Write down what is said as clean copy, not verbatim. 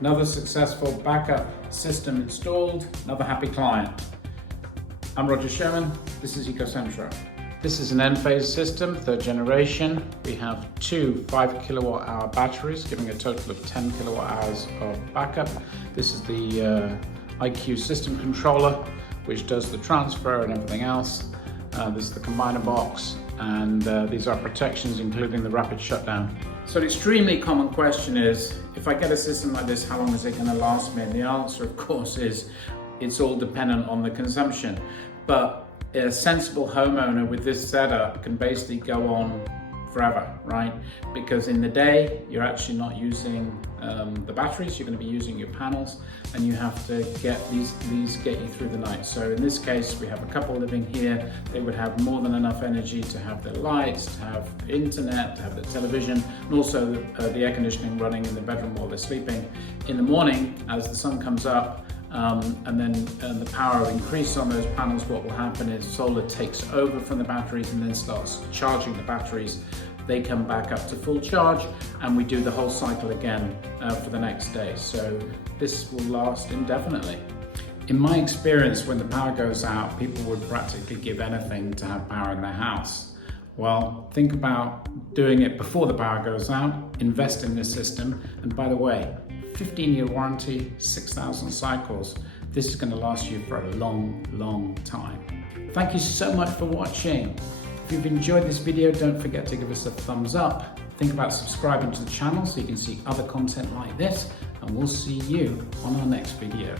Another successful backup system installed, another happy client. I'm Roger Sherman, this is Ecocentro. This is an N-phase system, third generation. We have two 5 kilowatt hour batteries, giving a total of 10 kilowatt hours of backup. This is the IQ system controller, which does the transfer and everything else. This is the combiner box, and these are protections, including the rapid shutdown. So an extremely common question is, if I get a system like this, how long is it going to last me? And the answer, of course, is it's all dependent on the consumption. But a sensible homeowner with this setup can basically go on forever, right? Because in the day, you're actually not using the batteries, you're going to be using your panels, and you have to get these get you through the night. So in this case, we have a couple living here. They would have more than enough energy to have their lights, to have internet, to have the television, and also the air conditioning running in the bedroom while they're sleeping. In the morning, as the sun comes up, and then the power will increase on those panels, what will happen is solar takes over from the batteries and then starts charging the batteries. They come back up to full charge, and we do the whole cycle again for the next day. So this will last indefinitely. In my experience, when the power goes out, people would practically give anything to have power in their house. Well, think about doing it before the power goes out, invest in this system, and by the way, 15-year warranty, 6,000 cycles. This is going to last you for a long, long time. Thank you so much for watching. If you've enjoyed this video, don't forget to give us a thumbs up. Think about subscribing to the channel so you can see other content like this, and we'll see you on our next video.